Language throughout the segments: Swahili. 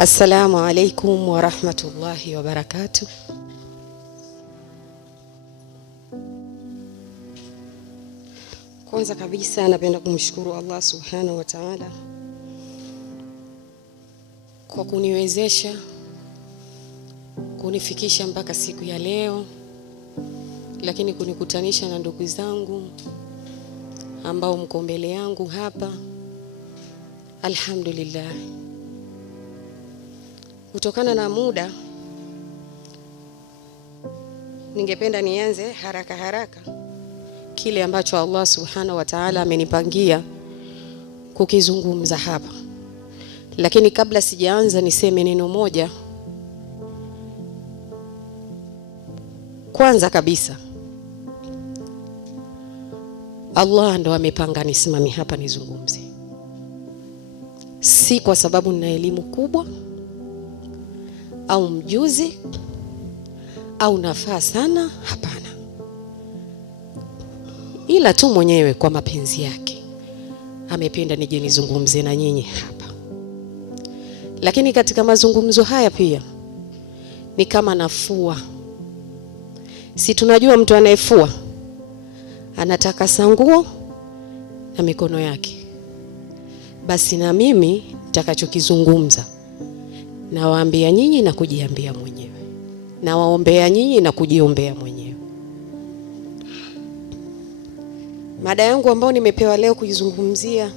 Assalamu alaikum wa rahmatullahi wa barakatuh. Kwanza kabisa napenda kumshukuru Allah subhanahu wa ta'ala kwa kuniwezesha kunifikisha mpaka siku ya leo, lakini kunikutanisha na ndugu zangu ambao mko mbele yangu hapa. Alhamdulillah. Kutokana na muda, ningependa nianze haraka kile ambacho Allah subhanahu wa ta'ala amenipangia kukizungumza hapa. Lakini kabla sijaanza niseme neno moja. Kwanza kabisa, Allah ndo amepanga nisimame hapa nizungumze. Si kwa sababu nina elimu kubwa au mjuzi au nafaa sana, hapana. Ila tu mwenyewe kwa mapenzi yake amependa nije nizungumze na nyinyi hapa. Lakini katika mazungumzo haya pia ni kama nafua. Si tunajua mtu anayefua anatakasa nguo na mikono yake. Basi na mimi nitakachokizungumza nawaambia nyinyi na kujiambia mwenyewe, na waombea nyinyi na kujiombea mwenyewe. Mada yangu ambayo nimepewa leo kuizungumzia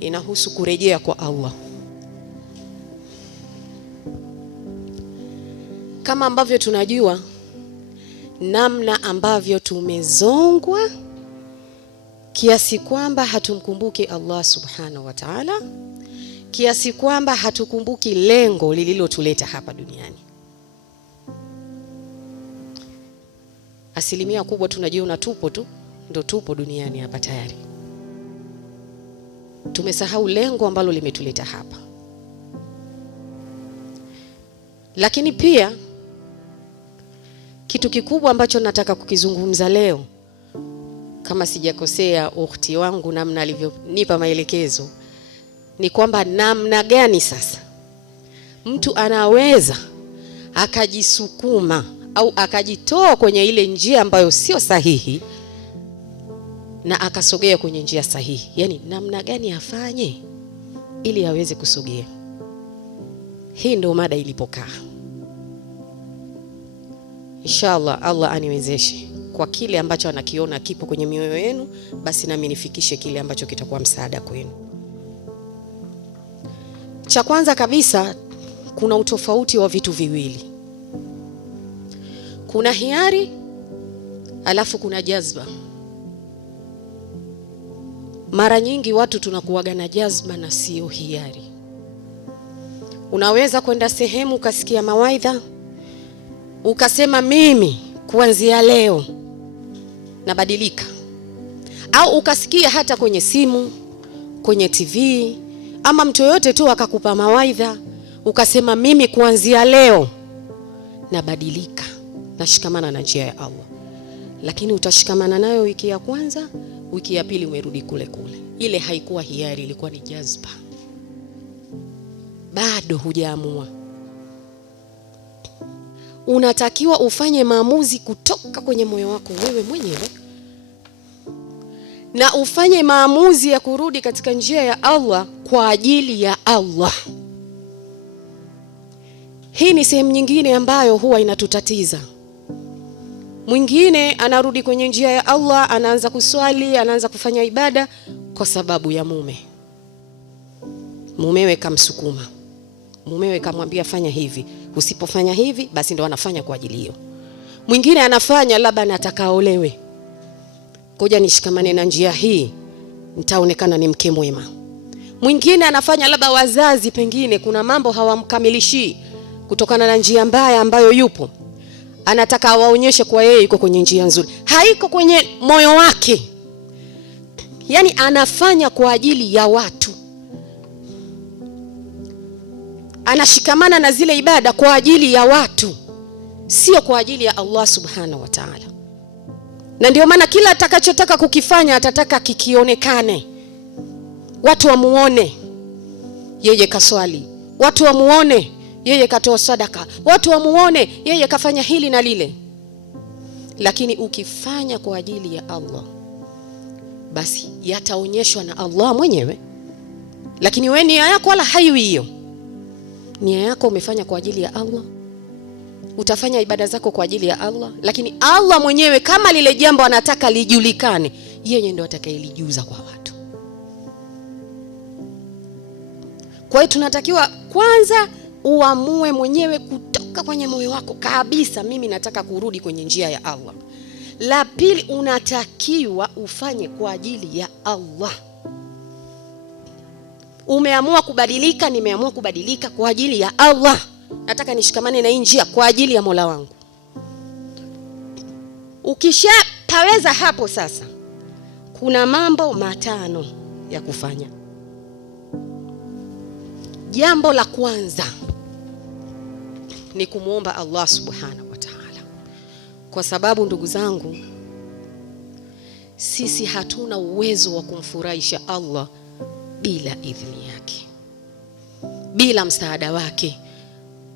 inahusu kurejea kwa Allah. Kama ambavyo tunajua namna ambavyo tumezongwa kiasi kwamba hatumkumbuki Allah subhanahu wa ta'ala, kiasi kwamba hatukumbuki lengo lililotuleta hapa duniani. Asilimia kubwa tunajiona tupo duniani hapa tayari. Tumesahau lengo ambalo limetuleta hapa. Lakini pia kitu kikubwa ambacho nataka kukizungumza leo, kama sijakosea ukhti wangu namna alivyonipa maelekezo, ni kwamba namna gani sasa mtu anaweza akajisukuma au akajitoa kwenye ile njia ambayo sio sahihi na akasogea kwenye njia sahihi. Yani namna gani afanye ili aweze kusogea. Hii ndio mada ilipokaa. Inshallah Allah aniwezeshe kwa kile ambacho anakiona kipo kwenye mioyo yenu, basi nami nifikishe kile ambacho kitakuwa msaada kwenu. Cha kwanza kabisa, kuna utofauti wa vitu viwili. Kuna hiari, alafu kuna jazba. Mara nyingi watu tunakuwaga na jazba na sio hiari. Unaweza kwenda sehemu ukasikia mawaidha, ukasema mimi kuanzia leo nabadilika. Au ukasikia hata kwenye simu, kwenye TV, ama mtu yote tu akakupa mawaidha, ukasema mimi kuanzia leo nabadilika, nashikamana na njia ya Allah. Lakini utashikamana nayo wiki ya kwanza, wiki ya pili umerudi kule kule. Ile haikuwa hiari, ilikuwa ni jazba. Bado hujaamua. Unatakiwa ufanye maamuzi kutoka kwenye moyo wako wewe mwenyewe, na ufanye maamuzi ya kurudi katika njia ya Allah kwa ajili ya Allah. Hii ni sehemu nyingine ambayo huwa inatutatiza. Mwingine anarudi kwenye njia ya Allah, anaanza kuswali, anaanza kufanya ibada kwa sababu ya mumewe kamsukuma. Mumewe kamwambia fanya hivi, usipofanya hivi basi ndo anafanya kwa ajili hiyo. Mwingine anafanya labda anataka aolewe, ngoja nishikamane na njia hii nitaonekana ni mke mwema. Mwingine anafanya labda wazazi pengine kuna mambo hawamkamilishi kutokana na njia mbaya ambayo yupo, anataka awaonyeshe kwa yeye yuko kwenye njia nzuri, haiko kwenye moyo wake. Yani anafanya kwa ajili ya watu, anashikamana na zile ibada kwa ajili ya watu, sio kwa ajili ya Allah subhanahu wa ta'ala. Na ndio maana kila atakachotaka kukifanya atataka kikionekane, watu wamuone. yeye kaswali, watu wamuone yeye katoa sadaka, watu wamuone yeye kafanya hili na lile. Lakini ukifanya kwa ajili ya Allah, basi yataonyeshwa na Allah mwenyewe. Lakini wewe nia yako wala haiwi hiyo. Nia yako umefanya kwa ajili ya Allah, utafanya ibada zako kwa ajili ya Allah, lakini Allah mwenyewe kama lile jambo anataka lijulikane, yeye ndio atakayelijuza kwa watu. Kwa hiyo tunatakiwa kwanza uamue mwenyewe kutoka kwenye moyo wako kabisa, mimi nataka kurudi kwenye njia ya Allah. La pili, unatakiwa ufanye kwa ajili ya Allah. Umeamua kubadilika, nimeamua kubadilika kwa ajili ya Allah. Nataka nishikamane na hii njia kwa ajili ya Mola wangu. Ukishapaweza hapo sasa, kuna mambo matano ya kufanya. Jambo la kwanza ni kumuomba Allah subhanahu wa ta'ala. Kwa sababu ndugu zangu, sisi hatuna uwezo wa kumfurahisha Allah bila idhini yake, bila msaada wake.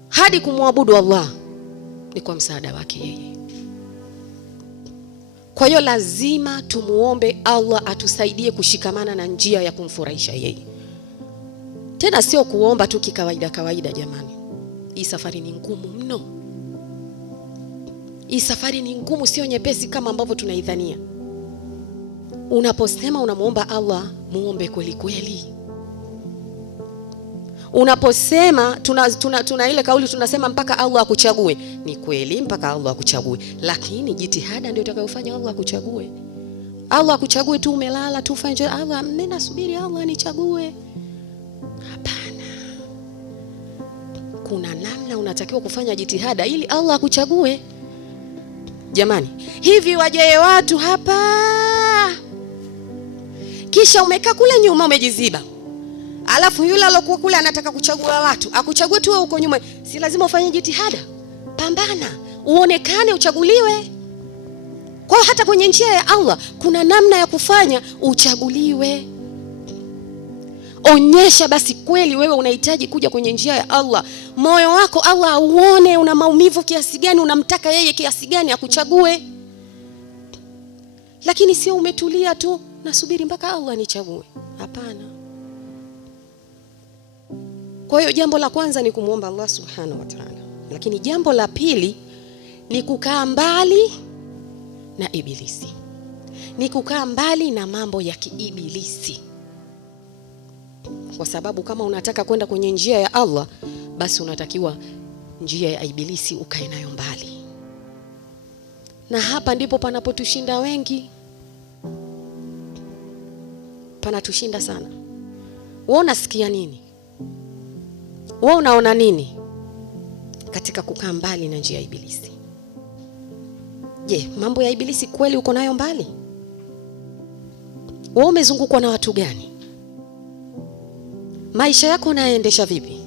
Hadi kumwabudu Allah ni kwa msaada wake yeye. Kwa hiyo lazima tumuombe Allah atusaidie kushikamana na njia ya kumfurahisha yeye. Tena sio kuomba tu kikawaida kawaida jamani. Hii safari ni ngumu mno. Hii safari ni ngumu, sio nyepesi kama ambavyo tunaidhania. Unaposema unamuomba Allah, muombe kweli kweli. Unaposema tuna ile kauli tunasema mpaka Allah akuchague. Ni kweli mpaka Allah akuchague, lakini jitihada ndio itakayofanya Allah akuchague. Allah akuchague tu umelala tu ufanye Allah mimi nasubiri Allah anichague. Hapana. Kuna namna unatakiwa kufanya jitihada ili Allah akuchague. Jamani, hivi waje watu hapa kisha umekaa kule nyuma umejiziba, alafu yule alokuwa kule anataka kuchagua watu akuchague tu huko nyuma. Si lazima ufanye jitihada? Pambana uonekane, uchaguliwe. Kwa hata kwenye njia ya Allah kuna namna ya kufanya uchaguliwe. Onyesha basi kweli wewe unahitaji kuja kwenye njia ya Allah. Moyo wako Allah auone, una maumivu kiasi gani, unamtaka yeye kiasi gani akuchague. Lakini sio umetulia tu nasubiri mpaka Allah nichague. Hapana. Kwa hiyo jambo la kwanza ni kumuomba Allah subhanahu wa ta'ala. Lakini jambo la pili ni kukaa mbali na ibilisi. Ni kukaa mbali na mambo ya kiibilisi. Kwa sababu kama unataka kwenda kwenye njia ya Allah, basi unatakiwa njia ya ibilisi ukae nayo mbali. Na hapa ndipo panapotushinda wengi. Panatushinda sana. Wewe unasikia nini? Wewe unaona nini katika kukaa mbali na njia ya ibilisi? Je, mambo ya ibilisi kweli uko nayo mbali? Wewe umezungukwa na watu gani? Maisha yako unaendesha vipi?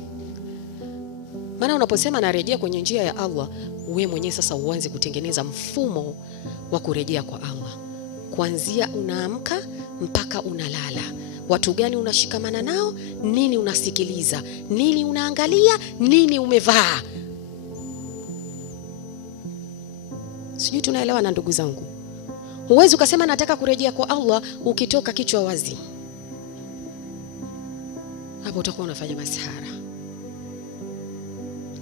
Maana unaposema narejea kwenye njia ya Allah, wewe mwenyewe sasa uanze kutengeneza mfumo wa kurejea kwa Allah. Kuanzia unaamka mpaka unalala. Watu gani unashikamana nao? Nini unasikiliza? Nini unaangalia? Nini umevaa? Sijui tunaelewa na ndugu zangu. Huwezi ukasema nataka kurejea kwa Allah ukitoka kichwa wazi. Hapo utakuwa unafanya masihara.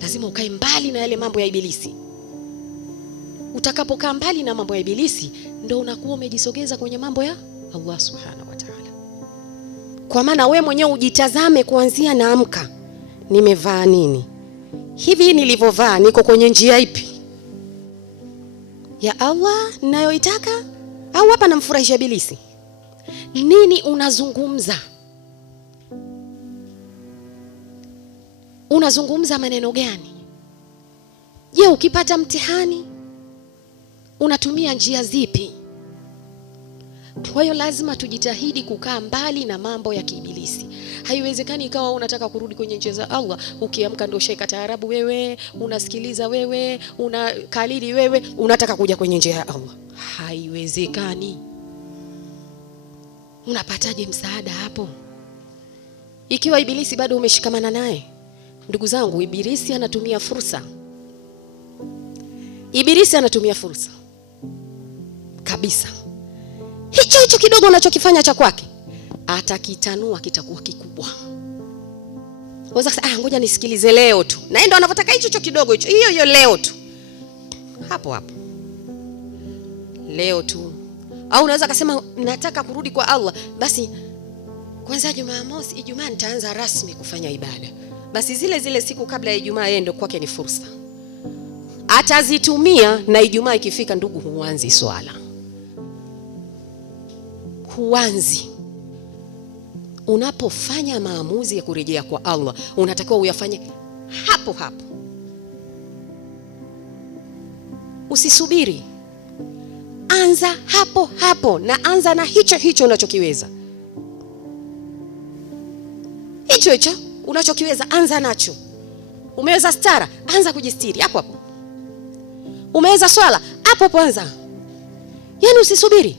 Lazima ukae mbali na yale mambo ya ibilisi. Utakapokaa mbali na mambo ya ibilisi, ndio unakuwa umejisogeza kwenye mambo ya Allah subhanahu wa ta'ala. Kwa maana wewe mwenyewe ujitazame kuanzia naamka, nimevaa nini? Hivi nilivovaa niko kwenye njia ipi? Ya Allah ninayoitaka au hapa namfurahisha ibilisi? Nini unazungumza? Unazungumza maneno gani? Je, ukipata mtihani unatumia njia zipi? Kwa hiyo lazima tujitahidi kukaa mbali na mambo ya kiibilisi. Haiwezekani ikawa unataka kurudi kwenye njia za Allah, ukiamka ndio shaika taarabu wewe, unasikiliza wewe, unakalili wewe, unataka kuja kwenye njia ya Allah. Haiwezekani. Unapataje msaada hapo? Ikiwa ibilisi bado umeshikamana naye, ndugu zangu, ibilisi anatumia fursa. Ibilisi anatumia fursa kabisa. Hicho kidogo unachokifanya cha kwake atakitanua, kitakuwa kikubwa. Waweza kusema ngoja nisikilize leo tu. Na ndio anavyotaka hicho kidogo hicho. Hiyo leo tu. Hapo leo tu. Au unaweza kusema nataka kurudi kwa Allah, basi kwanza Jumamosi, Ijumaa nitaanza rasmi kufanya ibada. Basi zile siku kabla ya Ijumaa yeye ndio kwake ni fursa. Atazitumia, na Ijumaa ikifika, ndugu, huanzi swala. Huanzi. Unapofanya maamuzi ya kurejea kwa Allah, unatakiwa uyafanye hapo. Usisubiri. Anza hapo, na anza na hicho unachokiweza. Hicho unachokiweza anza nacho. Umeweza stara, anza kujistiri hapo. Umeweza swala, hapo anza. Yaani usisubiri.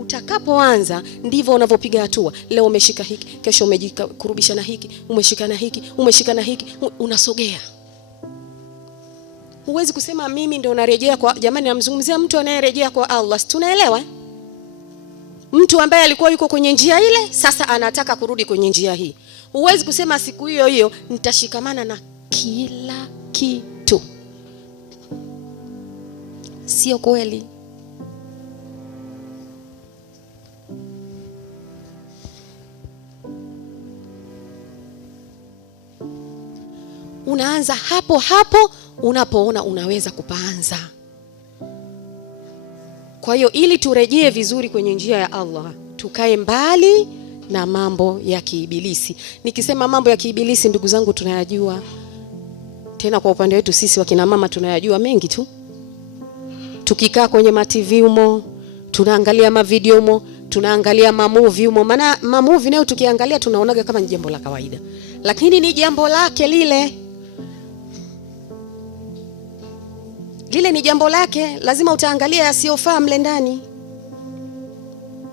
Utakapoanza ndivyo unavyopiga hatua. Leo umeshika hiki, kesho umejikurubisha na hiki, umeshika na hiki, unasogea. Huwezi kusema mimi ndio narejea kwa, jamani, namzungumzia mtu anayerejea kwa Allah. Tunaelewa? Mtu ambaye alikuwa yuko kwenye njia ile, sasa anataka kurudi kwenye njia hii. Huwezi kusema siku hiyo nitashikamana na kila kitu. Sio kweli. Unaanza hapo unapoona unaweza kupaanza. Kwa hiyo ili turejee vizuri kwenye njia ya Allah, tukae mbali na mambo ya kiibilisi. Nikisema mambo ya kiibilisi, ndugu zangu, tunayajua. Tena kwa upande wetu sisi wakina mama tunayajua mengi tu. Tukikaa kwenye ma-TV humo, tunaangalia ma-video humo, tunaangalia ma-movie humo. Maana ma-movie nayo tukiangalia tunaonaga kama ni jambo la kawaida, lakini ni jambo lake lile ni jambo lake. Lazima utaangalia yasiyofaa mle ndani.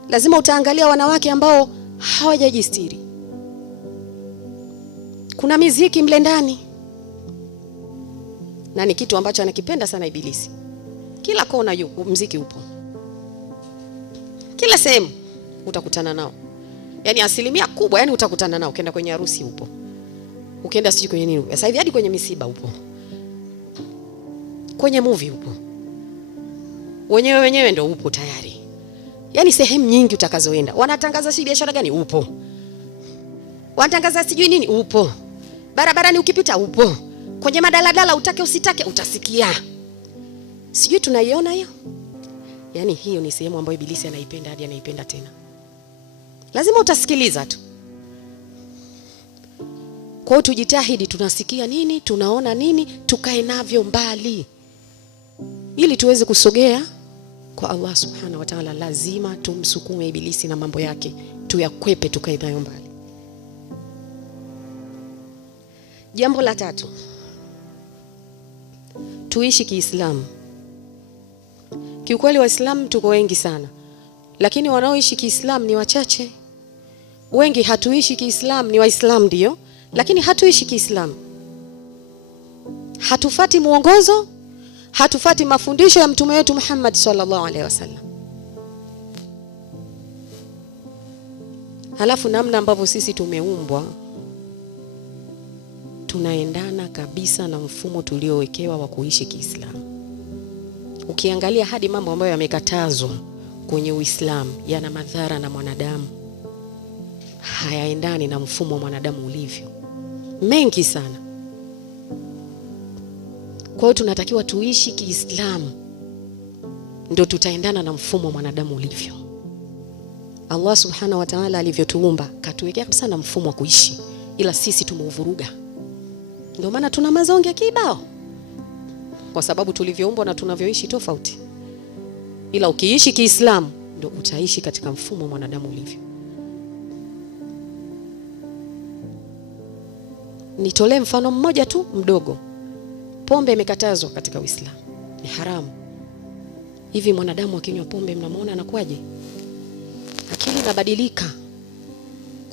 Lazima utaangalia wanawake ambao hawajajistiri. Kuna miziki mle ndani, na ni kitu ambacho anakipenda sana ibilisi. Kila kona mziki upo, kila sehemu utakutana nao. Yaani asilimia kubwa, yani utakutana nao. Ukienda kwenye harusi upo, ukienda siji kwenye nini, sasa hivi hadi kwenye misiba upo, kwenye movie upo, wenyewe ndio upo tayari. Yaani sehemu nyingi utakazoenda, wanatangaza si biashara gani upo, wanatangaza sijui nini upo, barabarani ukipita upo, kwenye madaladala utake usitake utasikia. Sijui tunaiona hiyo. Yaani hiyo ni sehemu ambayo ibilisi anaipenda, hadi anaipenda tena. Lazima utasikiliza tu. Kwa hiyo tujitahidi, tunasikia nini, tunaona nini, tukae navyo mbali ili tuweze kusogea kwa Allah subhanahu wa ta'ala. Lazima tumsukume ibilisi na mambo yake, tuyakwepe, tukae nayo mbali. Jambo la tatu, tuishi Kiislamu. Kiukweli Waislamu tuko wengi sana, lakini wanaoishi Kiislamu ni wachache. Wengi hatuishi Kiislamu, ni Waislamu ndio, lakini hatuishi Kiislamu. Hatufati muongozo, hatufati mafundisho ya mtume wetu Muhammad sallallahu alaihi wasallam. Halafu namna ambavyo sisi tumeumbwa, tunaendana kabisa na mfumo tuliowekewa wa kuishi Kiislamu. Ukiangalia hadi mambo ambayo yamekatazwa kwenye Uislamu yana madhara na mwanadamu, hayaendani na mfumo wa mwanadamu ulivyo, mengi sana. Kwa hiyo tunatakiwa tuishi Kiislamu, ndio tutaendana na mfumo wa mwanadamu ulivyo. Allah subhanahu wa ta'ala alivyotuumba katuwekea kabisa na mfumo wa kuishi, ila sisi tumeuvuruga. Ndio maana tuna mazonge kibao, kwa sababu tulivyoumbwa na tunavyoishi tofauti. Ila ukiishi Kiislamu ndio utaishi katika mfumo wa mwanadamu ulivyo. Nitolee mfano mmoja tu mdogo. Pombe imekatazwa katika Uislamu, ni haramu. Hivi mwanadamu akinywa pombe mnamuona anakuaje? Akili inabadilika.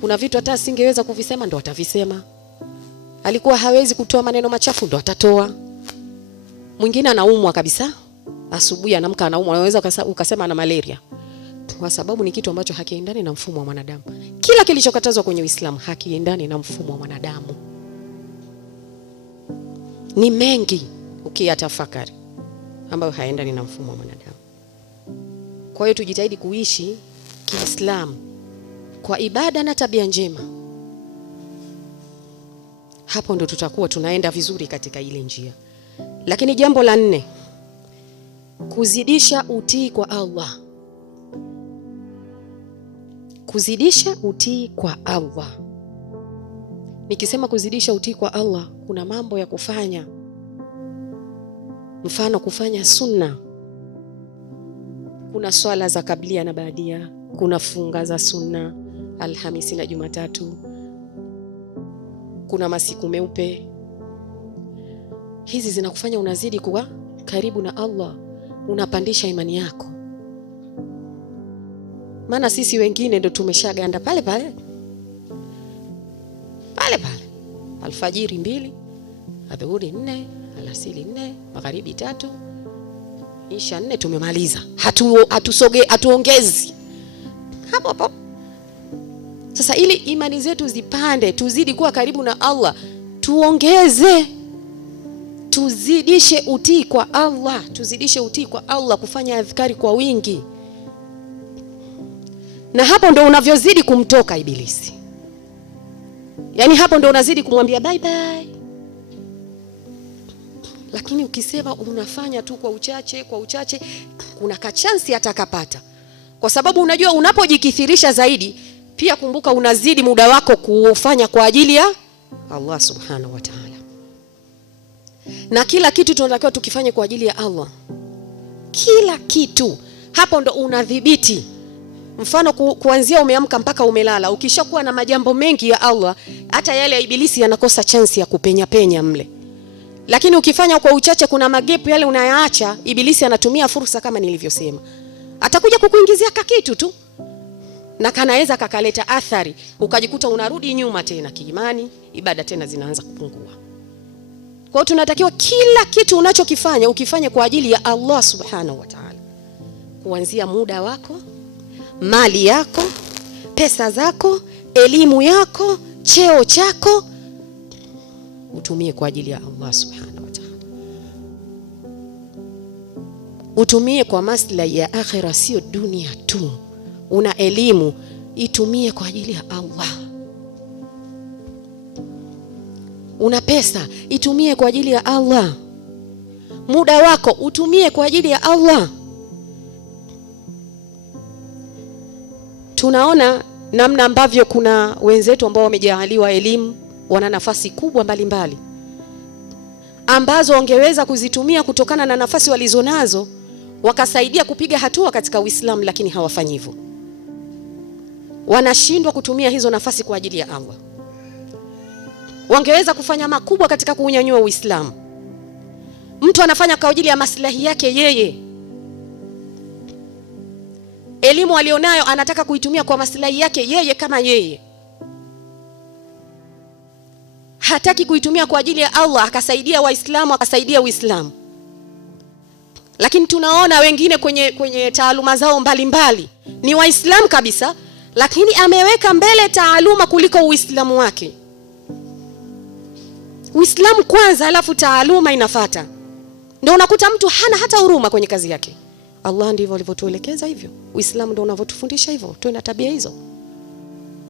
Kuna vitu hata asingeweza kuvisema ndo atavisema. Alikuwa hawezi kutoa maneno machafu ndo atatoa. Mwingine anaumwa kabisa, asubuhi anaamka anaumwa, unaweza ukasema ana malaria. Kwa sababu ni kitu ambacho hakiendani na mfumo wa mwanadamu. Kila kilichokatazwa kwenye Uislamu hakiendani na mfumo wa mwanadamu. Ni mengi ukiyatafakari ambayo haendani na mfumo wa mwanadamu. Kwa hiyo tujitahidi kuishi Kiislamu kwa ibada na tabia njema. Hapo ndo tutakuwa tunaenda vizuri katika ile njia. Lakini jambo la 4, kuzidisha utii kwa Allah. Kuzidisha utii kwa Allah. Nikisema kuzidisha utii kwa Allah, kuna mambo ya kufanya. Mfano kufanya sunna. Kuna swala za kablia na baadia, kuna funga za sunna Alhamisi na Jumatatu, kuna masiku meupe. Hizi zinakufanya unazidi kuwa karibu na Allah, unapandisha imani yako. Maana sisi wengine ndo tumeshaganda pale pale. Alfajiri 2, adhuhuri 4, alasiri 4, magharibi 3, isha 4, tumemaliza. Hatuongezi. Hapo. Sasa ili imani zetu zipande, tuzidi kuwa karibu na Allah, tuongeze. Tuzidishe utii kwa Allah, kufanya adhkari kwa wingi. Na hapo ndo unavyozidi kumtoka ibilisi. Yaani hapo ndo unazidi kumwambia bye bye. Lakini ukisema unafanya tu kwa uchache, kuna kachansi atakapata. Kwa sababu unajua unapojikithirisha zaidi, pia kumbuka unazidi muda wako kufanya kwa ajili ya Allah subhanahu wa ta'ala. Na kila kitu tunatakiwa tukifanye kwa ajili ya Allah. Kila kitu. Hapo ndo unadhibiti. Mfano kuanzia umeamka mpaka umelala, ukishakuwa na majambo mengi ya Allah, hata yale ya ibilisi yanakosa chance ya kupenya mle. Lakini ukifanya kwa uchache, kuna magepu yale unayaacha, ibilisi anatumia fursa kama nilivyosema. Atakuja kukuingizia kitu tu, na kanaweza kakaleta athari, ukajikuta unarudi nyuma tena kiimani, ibada tena zinaanza kupungua. Kwa hiyo tunatakiwa kila kitu unachokifanya ukifanye kwa ajili ya Allah subhanahu wa ta'ala. Kuanzia muda wako, mali yako, pesa zako, elimu yako, cheo chako, utumie kwa ajili ya Allah subhanahu wa ta'ala. Utumie kwa maslahi ya akhira, sio dunia tu. Una elimu, itumie kwa ajili ya Allah. Una pesa, itumie kwa ajili ya Allah. Muda wako utumie kwa ajili ya Allah. Tunaona namna ambavyo kuna wenzetu ambao wamejaliwa elimu, wana nafasi kubwa mbalimbali ambazo wangeweza kuzitumia kutokana na nafasi walizonazo, wakasaidia kupiga hatua katika Uislamu, lakini hawafanyi hivyo. Wanashindwa kutumia hizo nafasi kwa ajili ya Allah. Wangeweza kufanya makubwa katika kuunyanyua Uislamu. Mtu anafanya kwa ajili ya maslahi yake yeye. Elimu alionayo anataka kuitumia kwa maslahi yake yeye kama yeye. Hataki kuitumia kwa ajili ya Allah, akasaidia Waislamu, akasaidia Uislamu. Lakini tunaona wengine kwenye taaluma zao mbalimbali ni Waislamu kabisa, lakini ameweka mbele taaluma kuliko Uislamu wake. Uislamu kwanza, alafu taaluma inafuata. Ndio unakuta mtu hana hata huruma kwenye kazi yake. Allah ndivyo alivyotuelekeza hivyo. Uislamu ndio unavyotufundisha hivyo. Tuwe na tabia hizo.